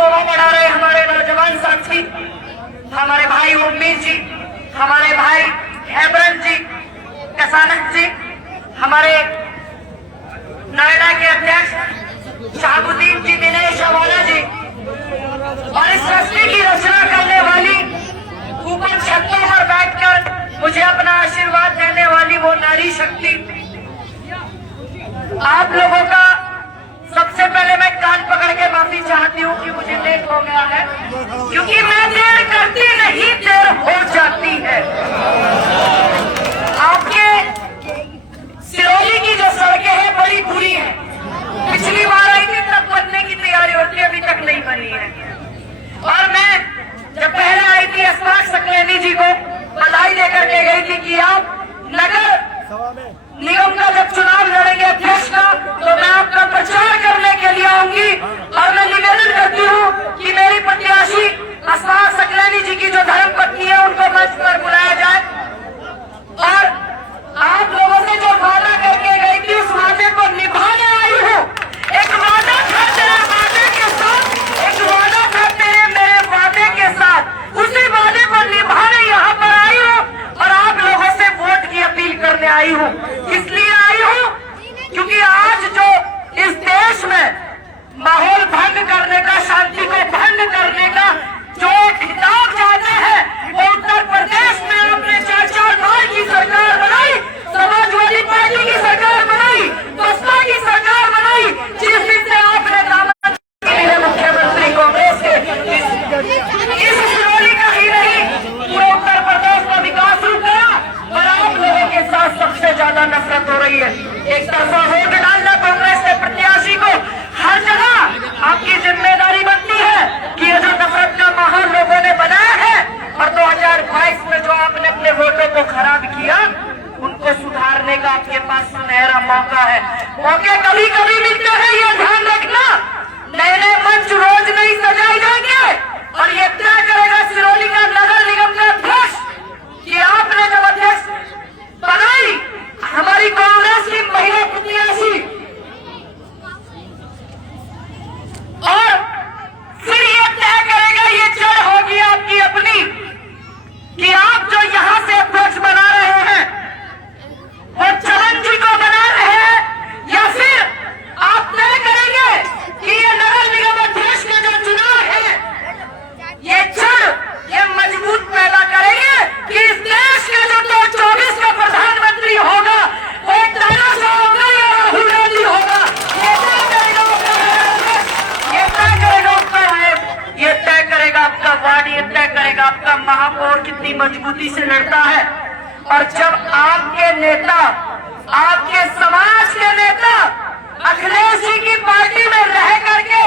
शोभा बढ़ा रहे हमारे नौजवान साथी, हमारे भाई उम्मीद जी, हमारे भाई हैबरन जी, कसानक जी, हमारे नोएडा के अध्यक्ष शहाबुद्दीन जी, दिनेश अवाना जी, और इस सृष्टि की रचना करने वाली, ऊपर छतों पर बैठकर मुझे अपना आशीर्वाद देने वाली वो नारी शक्ति। आप लोगों का सबसे पहले मैं कान पकड़ के माफी चाहती हूँ कि मुझे लेट हो गया है, क्योंकि मैं देर करती नहीं, देर हो जाती है। आपके सिरोही की जो सड़कें हैं बड़ी बुरी हैं। पिछली बार आई थी तब बनने की तैयारी होती, अभी तक नहीं बनी है। और मैं जब पहले आई थी अशफाक सकलैनी जी को बधाई देकर के गई थी कि आप नगर निगम का जब चुनाव लड़ेंगे अध्यक्ष का, तो मैं आपका प्रचार करने के लिए आऊंगी। और मैं निवेदन करती हूँ कि मेरी प्रत्याशी अशफाक सकलैनी जी की जो धर्म पत्नी है उनको मंच पर बुलाया जाए। और आप लोगों से जो वादा करके गई थी उस वादे को निभाने आई हूँ। एक वादा था तेरे वादे के साथ, एक वादा था तेरे मेरे वादे के साथ, उसी वादे को निभाने यहाँ पर आई हूँ। और आप लोगों से वोट की अपील करने आई हूँ। इसलिए आई हूँ क्योंकि आज जो इस देश में माहौल भंग करने का, शांति को भंग करने का जो खिताब जाते हैं, वो उत्तर प्रदेश में आपने 4-4 बार की सरकार बनाई, समाजवादी पार्टी की सरकार बनाई, बसपा की सरकार बनाई, जिस दिन से आपने दामन मुख्यमंत्री कांग्रेस के इस सिरोही का ही नहीं पूरे उत्तर प्रदेश का विकास रुक गया। और आप लोगों के साथ सबसे ज्यादा नफरत हो रही है। एक तरफा वोट डालना कांग्रेस के प्रत्याशी को, हर जगह आपकी जिम्मेदारी बनती है कि ये जो नफरत का माहौल लोगों ने बनाया है और 2022 में जो आपने अपने वोटों को खराब किया, उनको सुधारने का आपके पास सुनहरा मौका है। मौके कभी कभी मिलते हैं, ये ध्यान रखना। नए नए मंच रोज नहीं सजाए जाएंगे। और ये तय करेगा सिरोही का नगर निगम का अध्यक्ष कि आपने जब अध्यक्ष बनाई हमारी कांग्रेस की महिला प्रत्याशी, और फिर ये तय करेगा, ये जड़ होगी आपकी अपनी, कि आप जो यहां से अध्यक्ष बना रहे हैं वो चरण जी को बना रहे हैं, या फिर आप तय करेंगे कि ये नगर निगम अध्यक्ष के जो चुनाव है, ये जड़, ये मजबूत पैदा करेंगे कि इस देश के जो 2024 का प्रधानमंत्री होगा वो एक डायनासोर होगा या राहुल गांधी होगा। ये तय करेगा ये तय करेगा आपका वार्ड, ये तय करेगा आपका महापौर कितनी मजबूती से लड़ता है। और जब आपके नेता, आपके समाज के नेता अखिलेश जी की पार्टी में रह करके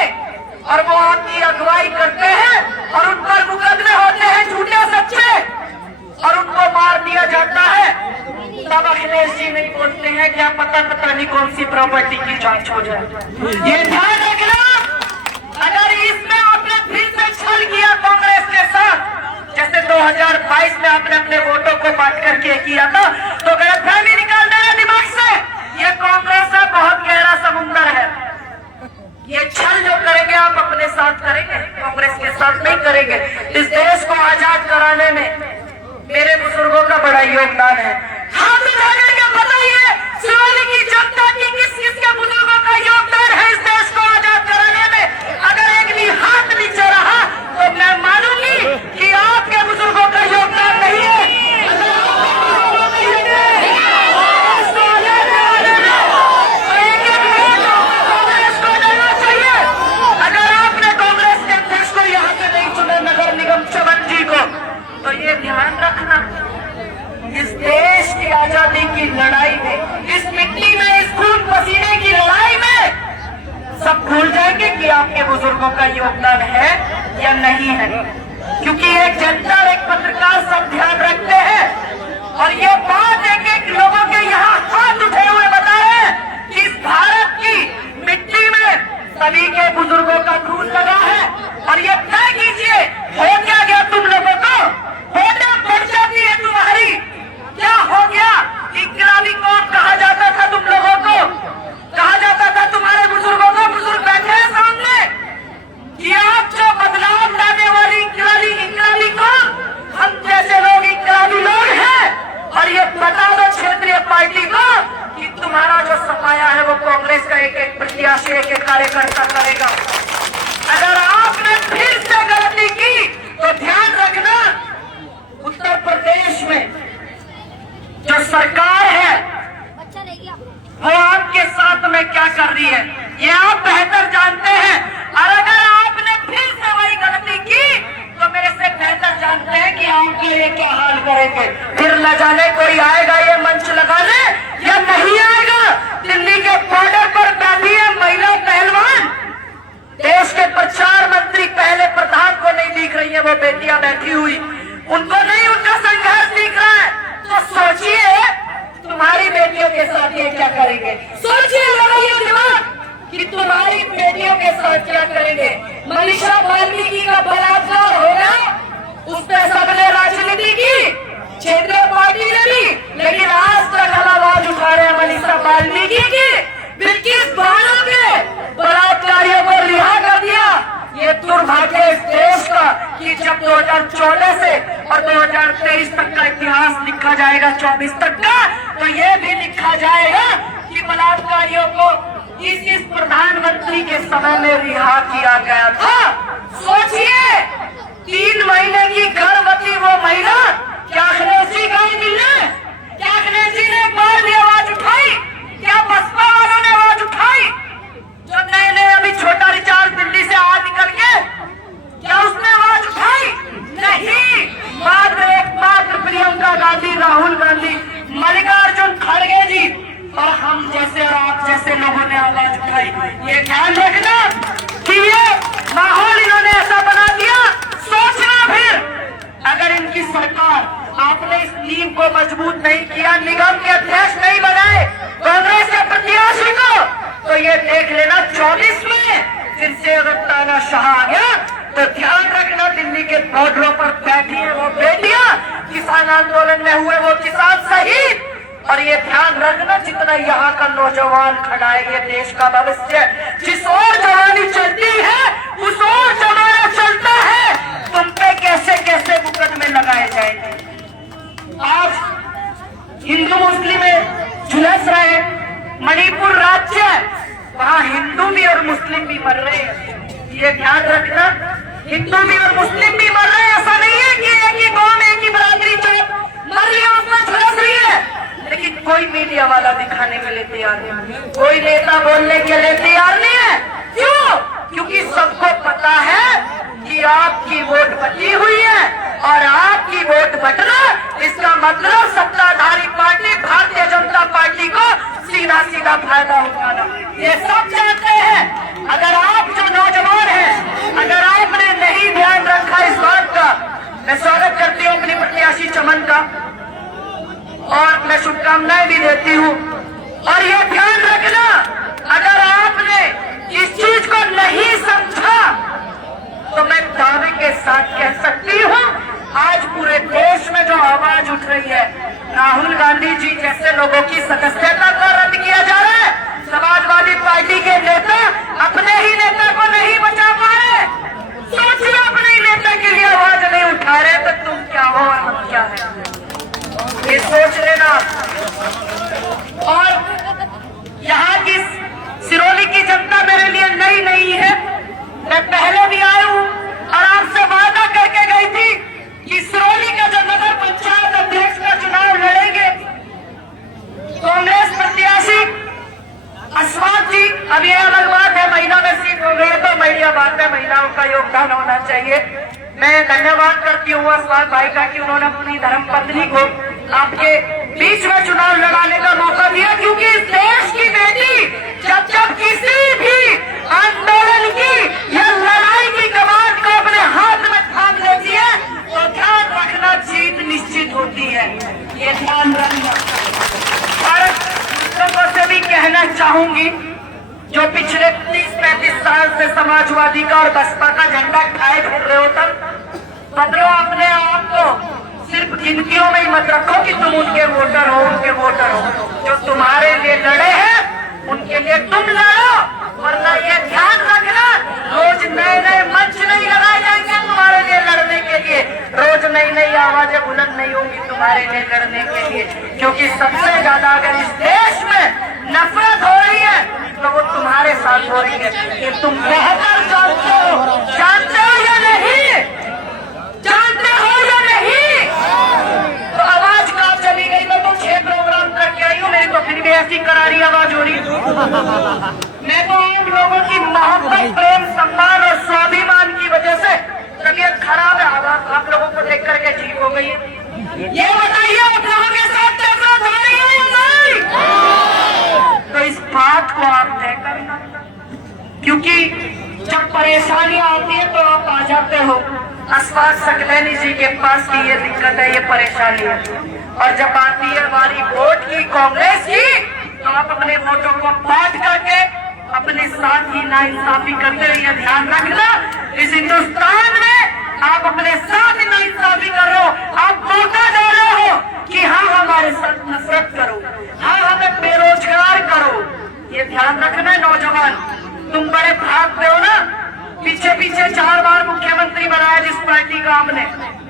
और वो आपकी अगुवाई करते हैं और उन पर मुकदमे होते हैं झूठे सच्चे और उनको मार दिया जाता है, तब अखिलेश जी नहीं बोलते हैं क्या पता नहीं कौन सी प्रॉपर्टी की जांच हो जाए। ये ध्यान रखना। अगर इसमें आपने फिर से छल किया कांग्रेस के साथ, जैसे 2022 में आपने अपने वोटों को बांट करके किया था, तो गलतफहमी निकाल देना दिमाग से। ये कांग्रेस है, बहुत गहरा समुंदर है। ये छल जो करेंगे आप अपने साथ करेंगे, कांग्रेस के साथ नहीं करेंगे। इस देश को आजाद कराने में मेरे बुजुर्गों का बड़ा योगदान है। हाथ उठा करके बताइए सिरोही की जनता की किस किस के बुजुर्गों का योगदान है इस देश को आजाद कराने में। अगर एक भी हाथ नीचे रहा तो मैं मानूंगी कि आपके बुजुर्गों का योगदान नहीं है। तो ये ध्यान रखना, इस देश की आजादी की लड़ाई में, इस मिट्टी में, इस खून पसीने की लड़ाई में सब भूल जाएंगे कि आपके बुजुर्गों का योगदान है या नहीं है। क्योंकि एक जनता और एक पत्रकार सब ध्यान रखते हैं और ये बात एक लोगों के यहाँ हाथ उठे हुए बता रहे हैं कि इस भारत की मिट्टी में सभी के बुजुर्गों का खून लगा है। और ये तय कीजिए, हो क्या गया तुम लोगों को? होने बढ़ जाती है तुम्हारी। क्या हो गया? इनकलाबी कौन कहा जाता था तुम लोगों को? कहा जाता था तुम्हारे बुजुर्गों को, बुजुर्ग बैठे हैं सामने, कि आप जो एक एक प्रत्याशी, एक एक कार्यकर्ता करेगा। अगर आपने फिर से गलती की तो ध्यान रखना, उत्तर प्रदेश में जो सरकार है वो आपके साथ में क्या कर रही है ये आप बेहतर जानते हैं। और अगर आपने फिर से वही गलती की तो मेरे से बेहतर जानते हैं कि आपका ये क्या हाल करेंगे। फिर न जाने कोई आएगा ये मंच लगाने या नहीं आएगा। दिल्ली के बॉर्डर पर बैठी है महिला पहलवान, देश के प्रचार मंत्री पहले प्रधान को नहीं दिख रही है, वो बेटियां बैठी हुई, उनको नहीं उनका संघर्ष दिख रहा है। तो सोचिए तुम्हारी बेटियों के साथ ये क्या करेंगे। सोचिए, लगाइए दिमाग कि तुम्हारी बेटियों के साथ क्या करेंगे। मनीषा वाल्मीकि का बलात्कार होगा, उस पर सबने राजनीति की, क्षेत्रीय पार्टी ने भी, लेकिन आज तक हम आवाज उठा रहे हैं मनीषा वाल्मीकि की। बिल्किस बानो के बलात्कारियों को रिहा कर दिया। ये दुर्भाग्य इस देश का कि जब 2014 से और 2023 तक का इतिहास लिखा जाएगा, 24 तक का, तो ये भी लिखा जाएगा कि बलात्कारियों को इस प्रधानमंत्री के समय में रिहा किया गया था। सोचिए, 3 महीने की गर्भवती वो महिला, क्या अखिलेश जी गए मिलने? क्या अखिलेश जी ने एक बार भी आवाज उठाई? क्या बसपा वालों ने आवाज उठाई? जो नए नए अभी छोटा रिचार्ज दिल्ली से आज निकल के, क्या उसने आवाज उठाई? नहीं। मात्र एकमात्र प्रियंका गांधी, राहुल गांधी, मल्लिकार्जुन खड़गे जी और हम जैसे और आप जैसे लोगों ने आवाज उठाई। ये ध्यान रखना कि ये माहौल इन्होंने ऐसा बना दिया। सोचना फिर, अगर इनकी सरकार, आपने इस नींव को मजबूत नहीं किया, निगम के अध्यक्ष नहीं बनाए कांग्रेस के प्रत्याशी को, तो ये देख लेना 24 में फिर से अगर तानाशाह आ गया तो ध्यान रखना, दिल्ली के बॉर्डरों पर बैठी है वो बेटियां, किसान आंदोलन में हुए वो किसान शहीद। और ये ध्यान रखना, जितना यहाँ का नौजवान खड़ा है, ये देश का भविष्य, जिस ओर जवानी चलती है उस ओर जमाना चलता है। तुम पे कैसे कैसे मुकदमे लगाए जाएंगे। आज हिंदू मुस्लिम में झुलस रहे, मणिपुर राज्य है, वहाँ हिंदू भी और मुस्लिम भी मर रहे हैं। ये ध्यान रखना, हिंदू भी और मुस्लिम भी मर रहे हैं। ऐसा नहीं है कि एक ही गांव में एक ही बरादरी मर रही है, उसमें झुलस रही है, लेकिन कोई मीडिया वाला दिखाने के लिए तैयार नहीं, कोई नेता बोलने के लिए तैयार नहीं है। क्यों? क्योंकि सबको पता है कि आपकी वोट बची हुई है और आपकी वोट बटना, इसका मतलब सत्ताधारी पार्टी भारतीय जनता पार्टी को सीधा सीधा फायदा उठाना, ये सब जानते हैं। अगर आप जो नौजवान हैं, अगर आपने नहीं ध्यान रखा इस बात का, मैं स्वागत करती हूँ अपनी प्रत्याशी चमन का और मैं शुभकामनाएं भी देती हूँ। और ये ध्यान रखना, अगर आपने इस चीज को नहीं समझा तो मैं दावे के साथ कह सकती हूँ, आज पूरे देश में जो आवाज उठ रही है, राहुल गांधी जी जैसे लोगों की सदस्यता को रद्द किया जा रहा है। समाजवादी पार्टी के नेता अपने ही नेता को नहीं बचा पा रहे। सोचिए, अपने ही नेता के लिए आवाज नहीं उठा रहे तो तुम क्या हो और हम क्या है, ये सोच लेना। और यहाँ की सिरोली की जनता मेरे लिए नई नहीं है, मैं पहले भी आई हूँ और आपसे वादा करके गई थी कि सिरोली का जो नगर पंचायत अध्यक्ष का चुनाव लड़ेंगे कांग्रेस प्रत्याशी अस्वाद जी। अब ये अलग बात है, महिला में सीट हो गई है तो महिला बात है, महिलाओं का योगदान होना चाहिए। मैं धन्यवाद करती हूँ अस्वाद भाई का कि उन्होंने अपनी धर्मपत्नी को आपके बीच में चुनाव लड़ाने का मौका दिया, क्योंकि इस देश की बेटी जब जब किसी भी आंदोलन की या लड़ाई की कमान को अपने हाथ में थाम लेती है तो ध्यान रखना, जीत निश्चित होती है, ये ध्यान रखना। और लोगों से भी कहना चाहूंगी जो पिछले 30-35 साल से समाजवादी का और बसपा का झंडा खाए फिर रहे हो, तब बदलो अपने आप को। सिर्फ गिनतियों में ही मत रखो कि तुम उनके वोटर हो, उनके वोटर हो। जो तुम्हारे लिए लड़े हैं उनके लिए तुम लड़ो, वरना ये ध्यान रखना, रोज नए नए मंच नहीं लगाए जाएंगे तुम्हारे लिए लड़ने के लिए, रोज नई नई आवाजें बुलंद नहीं होंगी तुम्हारे लिए लड़ने के लिए। क्योंकि सबसे ज्यादा अगर इस देश में नफरत हो रही है तो वो हमारे साथ हो रही है, ये तुम बेहतर जानते हो या नहीं? जानते हो या नहीं? तो आवाज कहाँ चली गई? मैं तो 6 प्रोग्राम करके आई हूँ, मेरी तो फिर भी ऐसी करारी आवाज हो रही। मैं तो उन लोगों की मोहब्बत, प्रेम, सम्मान और स्वाभिमान की वजह से तबीयत खराब है, आवाज आप लोगों को देख करके ठीक हो गई है। ये बताइए आप लोगों के साथ नफरत हो रही है या नहीं? तो इस बात को आप तय करना, क्योंकि जब परेशानियां आती है तो आप आ जाते हो। अशफाक सकलैनी जी के पास भी ये दिक्कत है, ये परेशानी है। और जब आती है बारी वोट की, कांग्रेस की, तो आप अपने वोटों को बांट करके अपने साथ ही नाइंसाफी करते हुए ध्यान रखना, इस हिंदुस्तान में आप अपने साथ नाइंसाफी कर रहे हो। आप मौका दे रहे हो कि हाँ हमारे साथ नफरत करो, हाँ हमें बेरोजगार करो। ये ध्यान रखना नौजवान, तुम बड़े भागते हो ना, पीछे पीछे 4 बार मुख्यमंत्री बनाया जिस पार्टी का हमने,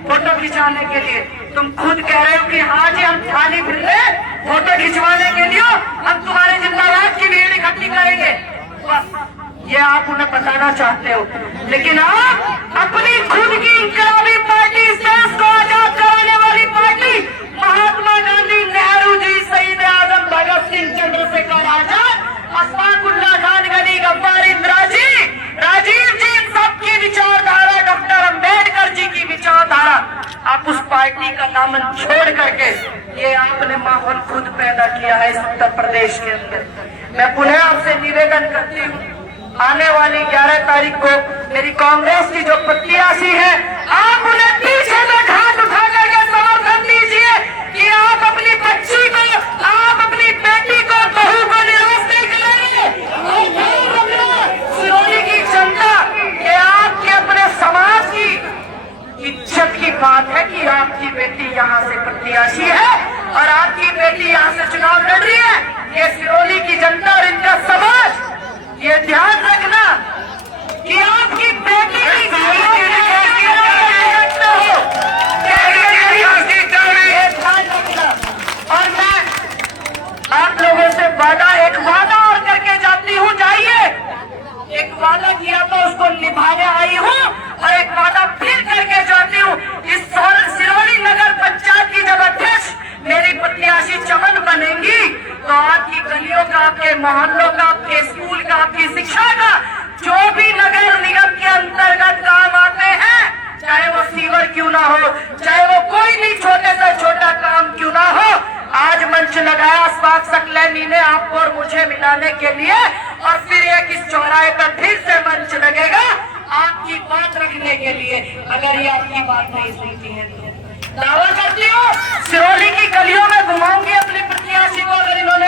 फोटो खिंचाने के लिए। तुम खुद कह रहे हो कि हाँ जी हम थाली फिर रहे फोटो खिंचवाने के लिए, हम तुम्हारे जिंदाबाद की भीड़ इकट्ठी करेंगे, बस ये आप उन्हें बताना चाहते हो। लेकिन आप अपनी खुद की इंकलाबी पार्टी, इस देश को आजाद कराने वाली पार्टी, महात्मा गांधी, नेहरू जी, शहीद आजम भगत सिंह, चंद्रशेखर आजाद, अशफाक उल्लाह खान, गनी गफ्फार, इंदिरा जी, राजीव जी, सबकी विचारधारा, डॉक्टर अंबेडकर जी की विचारधारा, आप उस पार्टी का दामन छोड़ करके ये आपने माहौल खुद पैदा किया है इस उत्तर प्रदेश के अंदर। मैं पुनः आपसे निवेदन करती हूँ, आने वाली 11 तारीख को मेरी कांग्रेस की जो प्रत्याशी है, आप उन्हें पीछे से हाथ उठा करके समर्थन दीजिए कि आप अपनी बच्ची को, आप अपनी बेटी को, बहू को निराश नहीं करेंगे। सिरोही की जनता, ये आपके अपने समाज की इज्जत की बात है कि आपकी बेटी यहाँ से प्रत्याशी है और आपकी बेटी यहाँ से चुनाव लड़ रही है। ये सिरोही की जनता और इनका समाज ये ध्यान रखना कि आपकी बेटी की और मैं आप लोगों से एक वादा और करके जाती हूँ, जाइए। एक वादा किया तो उसको निभाने आई हूँ और एक वादा फिर करके जाती हूँ। इस सिरोही नगर पंचायत की जब अध्यक्ष मेरी प्रत्याशी चमन बनेगी तो आपकी गलियों का, आपके मोहल्लों का, आपके स्कूल का, आपकी शिक्षा का, जो भी नगर निगम के अंतर्गत काम आते हैं, चाहे वो सीवर क्यों ना हो, चाहे वो कोई भी छोटे से छोटा काम क्यों ना हो, आज मंच लगाया अशफाक सकलैनी ने आपको और मुझे मिलाने के लिए, और फिर एक इस चौराहे पर फिर से मंच लगेगा आपकी बात रखने के लिए। अगर ये आपकी बात नहीं सुनती है तो दावा करती हूँ सिरोही की गलियों में घुमाऊंगी अपनी प्रत्याशी को, अगर इन्होंने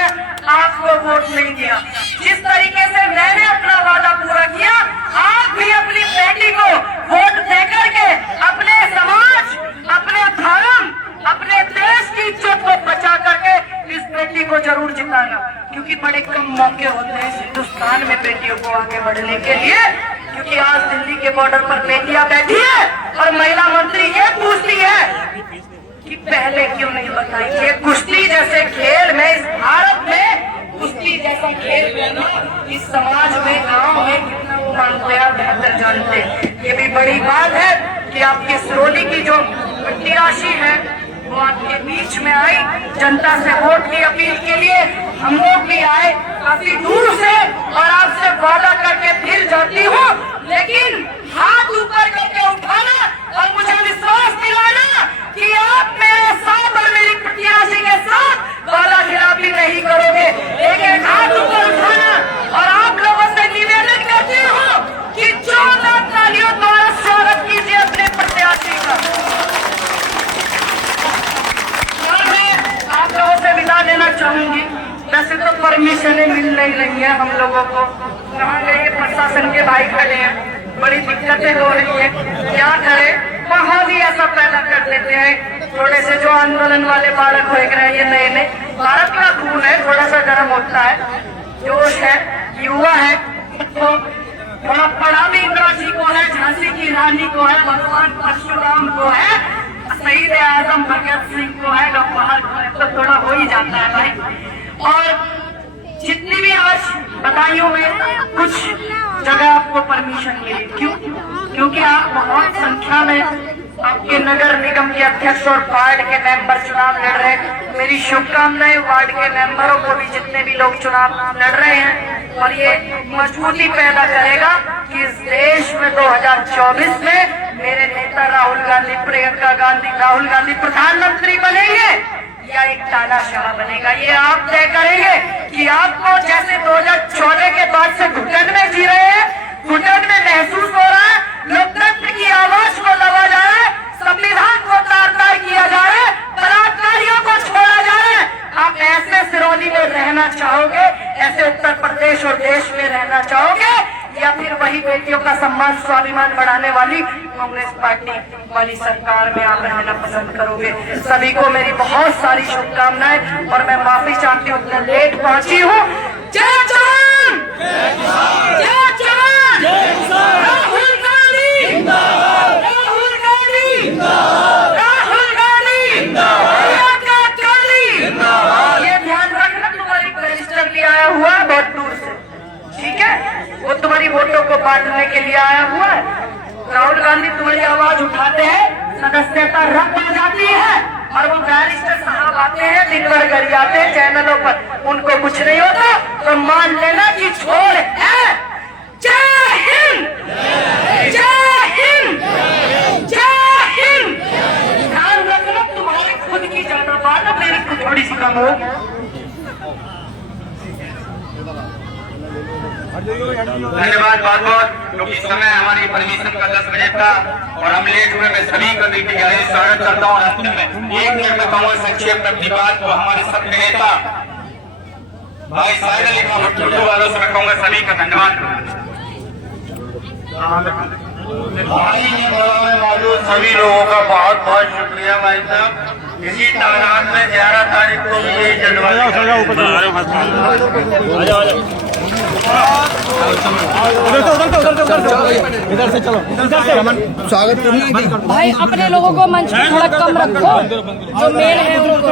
आपको वोट नहीं दिया। जिस तरीके से मैंने अपना वादा पूरा किया, आप भी अपनी बेटी को वोट देकर के अपने समाज, अपने धर्म, अपने देश की इज्जत को बचा करके इस बेटी को जरूर जिताना, क्योंकि बड़े कम मौके होते हैं इस हिंदुस्तान में बेटियों को आगे बढ़ने के लिए। क्योंकि आज दिल्ली के बॉर्डर पर बेटियां बैठी है और महिला मंत्री ये पूछती है कि पहले क्यों नहीं बताई। ये कुश्ती जैसे खेल में, इस भारत में कुश्ती जैसा खेल करना इस समाज में, गांव में कितना वो मानते हैं, बेहतर जानते हैं। ये भी बड़ी बात है कि आपकी सिरोही की जो प्रत्याशी है वो आपके बीच में आई, जनता से वोट की अपील के लिए हम लोग भी आए काफी दूर से, और आपसे वादा करके फिर जाती हूँ, लेकिन हाथ ऊपर करके उठाना और मुझे विश्वास दिलाना कि आप मेरे साथ और मेरी प्रत्याशी के साथ वादा खिलाफी नहीं करोगे। एक हाथ ऊपर उठाना, और आप लोगों से निवेदन करती हूँ कि जोरदार तालियों द्वारा स्वागत कीजिए अपने प्रत्याशी का। और मैं आप लोगों से विदा लेना चाहूंगी। वैसे तो परमिशनें मिल नहीं रही है हम लोगों को, कहाँ गए प्रशासन के भाई खड़े हैं, बड़ी दिक्कतें हो रही है, क्या करें, माहौल ही ऐसा पैदा कर देते हैं। थोड़े से जो आंदोलन वाले बालक हो रहे हैं, नए नए, भारत का खून है, थोड़ा सा गर्म होता है, जोश है, युवा है, तो थोड़ा पढ़ा भी इंदिरा जी को है, झांसी की रानी को है, भगवान परशुराम को है, शहीद आजम भगत सिंह को है, डॉक्टर को है, तो थोड़ा हो ही जाता है भाई। और जितनी भी आज बदायूं में कुछ जगह आपको परमिशन मिली। क्यों? क्योंकि आप बहुत संख्या में आपके नगर निगम के अध्यक्ष और वार्ड के मेंबर चुनाव लड़ रहे हैं। मेरी शुभकामनाएं वार्ड के मेंबरों को भी, जितने भी लोग चुनाव लड़ रहे हैं, और ये मजबूती पैदा करेगा कि इस देश में 2024 में मेरे नेता राहुल गांधी, प्रियंका गांधी, राहुल गांधी प्रधानमंत्री बनेंगे या एक तानाशाह बनेगा। ये आप तय करेंगे कि आपको जैसे 2014 के बाद से घुटन में जी रहे हैं, घुटन में महसूस हो रहा है, लोकतंत्र की आवाज को दबा जा रहा है, संविधान को तार-तार किया जा रहा है, बलात्कारियों को छोड़ा जा रहा है। आप ऐसे सिरौली में रहना चाहोगे, ऐसे उत्तर प्रदेश और देश में रहना चाहोगे, या फिर वही बेटियों का सम्मान स्वाभिमान बढ़ाने वाली कांग्रेस पार्टी वाली सरकार में आप रहना पसंद करोगे? सभी को मेरी बहुत सारी शुभकामनाएं, और मैं माफी चाहती हूँ इतना लेट पहुंची हूँ। जय जवान, जय जवान, राहुल गांधी, राहुल गांधी, राहुल गांधी, प्रियंका गांधी। ये ध्यान रखना, तुम्हारी बैरिस्टर भी आया हुआ है बहुत दूर से, ठीक है? वो तुम्हारी वोटों को बांटने के लिए आया हुआ है। राहुल गांधी तुम्हारी आवाज उठाते हैं, सदस्यता रद्द हो जाती है, और वो बैरिस्टर साहब आते हैं, दिन भर कर जाते हैं चैनलों पर, उनको कुछ नहीं होता, तो मान लेना कि छोड़ है। जय हिंद, जय हिंद, जय हिंद। ध्यान रखना, तुम्हारी खुद की ज्यादा बात है, मेरी खुद थोड़ी सी कम होगी। धन्यवाद बहुत बहुत, क्योंकि समय हमारी परमिशन का 10 बजे था और हम लेट हुए। मैं सभी का मीटिंग स्वागत करता हूँ। अंत में एक मिनट में कहूँगा संक्षेप में अपनी बात को। हमारे सत्य नेता भाई साइड लिखा उर्दू वालों से मैं कहूँगा सभी का धन्यवाद। भाई में मौजूद सभी लोगों का बहुत बहुत शुक्रिया भाई साहब। इसी तादाद में 11 तारीख को भी यही जनवरी इधर से चलो, इधर से स्वागत करना। भाई अपने लोगों को मंच पे थोड़ा कम रखो, जो मेन है उनको